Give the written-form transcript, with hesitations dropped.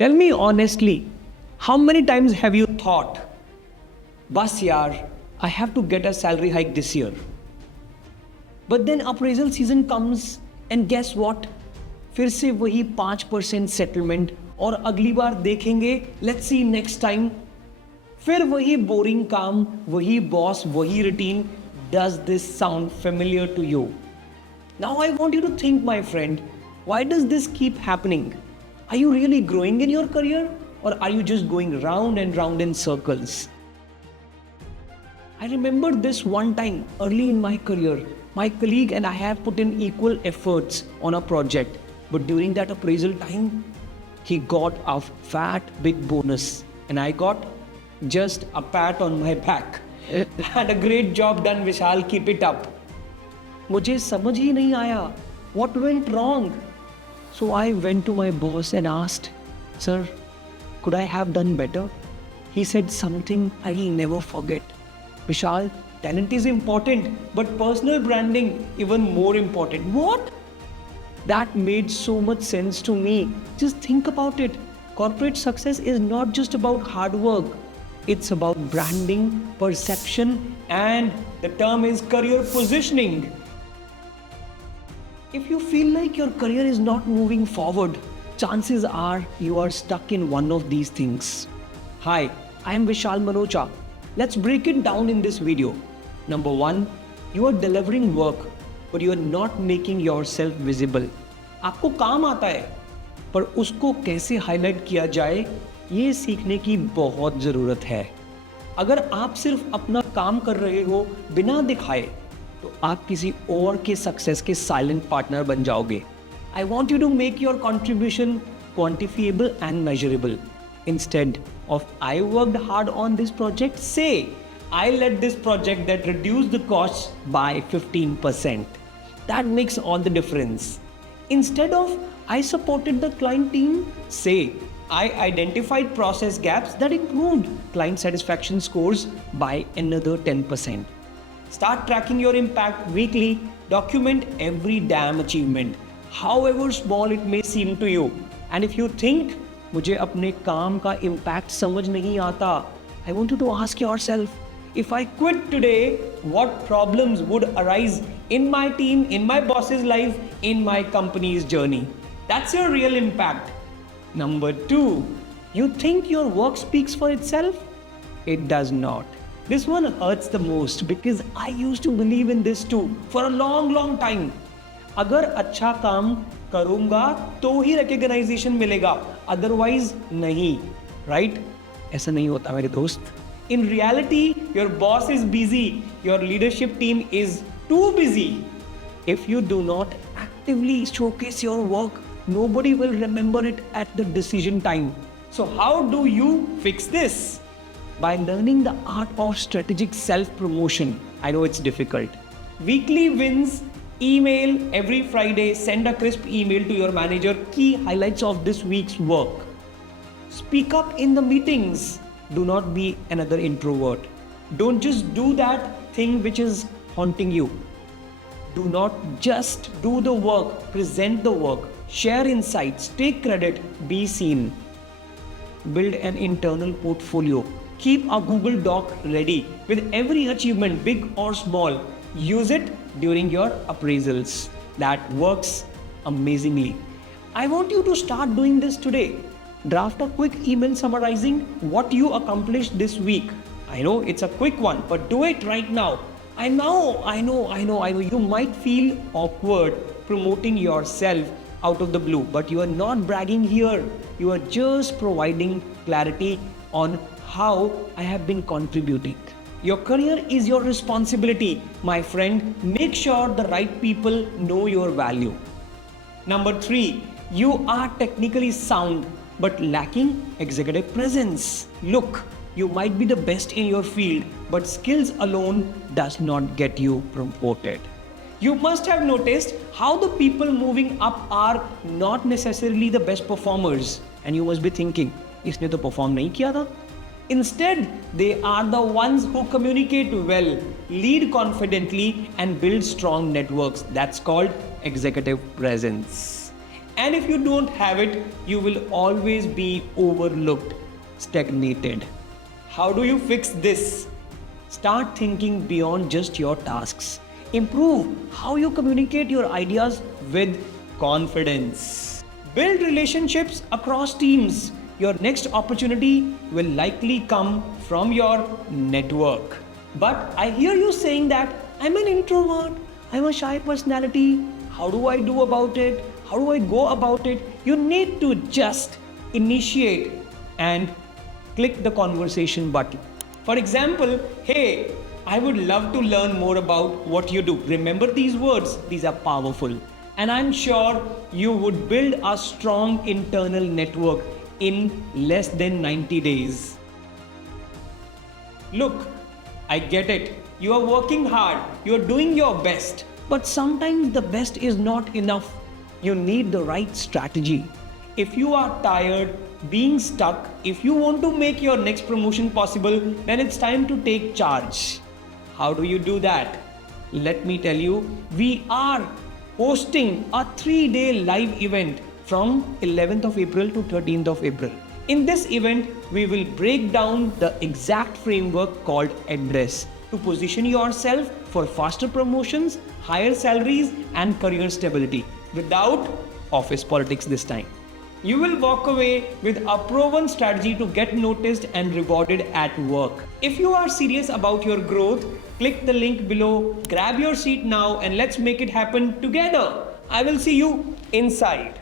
Tell me honestly, how many times have you thought, bus yaar, I have to get a salary hike this year? But then appraisal season comes and guess what? फिर से वही 5% settlement और अगली बार देखेंगे, let's see next time. फिर वही boring काम, वही बॉस, वही routine. Does this sound familiar to you? Now I want you to think, my friend, why does this keep happening? Are you really growing in your career or are you just going round and round in circles? I remember this one time early in my career, my colleague and I have put in equal efforts on a project, but during that appraisal time, he got a fat big bonus and I got just a pat on my back. Had a great job done, Vishal, keep it up. मुझे समझ ही नहीं आया, what went wrong? So I went to my boss and asked, sir, could I have done better? He said something I will never forget. Vishal, talent is important, but personal branding even more important. What? That made so much sense to me. Just think about it. Corporate success is not just about hard work. It's about branding, perception, and the term is career positioning. If you feel like your career is not moving forward, chances are you are stuck in one of these things. Hi, I am Vishal Manocha. Let's break it down in this video. Number one, you are delivering work, but you are not making yourself visible. आपको काम आता है, पर उसको कैसे highlight किया जाए, ये सीखने की बहुत ज़रूरत है. अगर आप सिर्फ अपना काम कर रहे हो बिना दिखाए, तो आप किसी और के सक्सेस के साइलेंट पार्टनर बन जाओगे. I want you to make your contribution quantifiable and measurable. Instead of I worked hard on this project, say I led this project that reduced the costs by 15%. That makes all the difference. Instead of I supported the client team, say I identified process gaps that improved client satisfaction scores by another 10%. Start tracking your impact weekly. Document every damn achievement, however small it may seem to you. And if you think मुझे अपने काम का impact समझ नहीं आता, I want you to ask yourself, if I quit today, what problems would arise in my team, in my boss's life, in my company's journey? That's your real impact. Number two, you think your work speaks for itself? It does not. This one hurts the most because I used to believe in this too for a long time. अगर अच्छा काम करूंगा तो ही recognition मिलेगा, otherwise नहीं, right? ऐसा नहीं होता मेरे दोस्त. In reality, your boss is busy, your leadership team is too busy. If you do not actively showcase your work, nobody will remember it at the decision time. So how do you fix this? By learning the art of strategic self-promotion. I know it's difficult. Weekly wins, email every Friday, send a crisp email to your manager, key highlights of this week's work. Speak up in the meetings. Do not be another introvert. Don't just do that thing which is haunting you. Do not just do the work, present the work, share insights, take credit, be seen. Build an internal portfolio. Keep a Google Doc ready with every achievement, big or small. Use it during your appraisals. That works amazingly. I want you to start doing this today. Draft a quick email summarizing what you accomplished this week. I know it's a quick one, but do it right now. I know. You might feel awkward promoting yourself out of the blue, but you are not bragging here. You are just providing clarity on how I have been contributing. Your career is your responsibility, my friend. Make sure the right people know your value. Number three, you are technically sound but lacking executive presence. Look, you might be the best in your field, but skills alone does not get you promoted. You must have noticed how the people moving up are not necessarily the best performers. And you must be thinking, इसने तो perform नहीं किया था. Instead, they are the ones who communicate well, lead confidently, and build strong networks. That's called executive presence. And if you don't have it, you will always be overlooked, stagnated. How do you fix this? Start thinking beyond just your tasks. Improve how you communicate your ideas with confidence. Build relationships across teams. Your next opportunity will likely come from your network. But I hear you saying that I'm an introvert, I'm a shy personality. How do I do about it? How do I go about it? You need to just initiate and click the conversation button. For example, hey, I would love to learn more about what you do. Remember these words, these are powerful. And I'm sure you would build a strong internal network in less than 90 days. Look, I get it. You are working hard, you are doing your best. But sometimes the best is not enough. You need the right strategy. If you are tired, being stuck, if you want to make your next promotion possible, then it's time to take charge. How do you do that? Let me tell you, we are hosting a 3-day live event from 11th of April to 13th of April. In this event, we will break down the exact framework called Address to position yourself for faster promotions, higher salaries, and career stability without office politics this time. You will walk away with a proven strategy to get noticed and rewarded at work. If you are serious about your growth, click the link below, grab your seat now, and let's make it happen together. I will see you inside.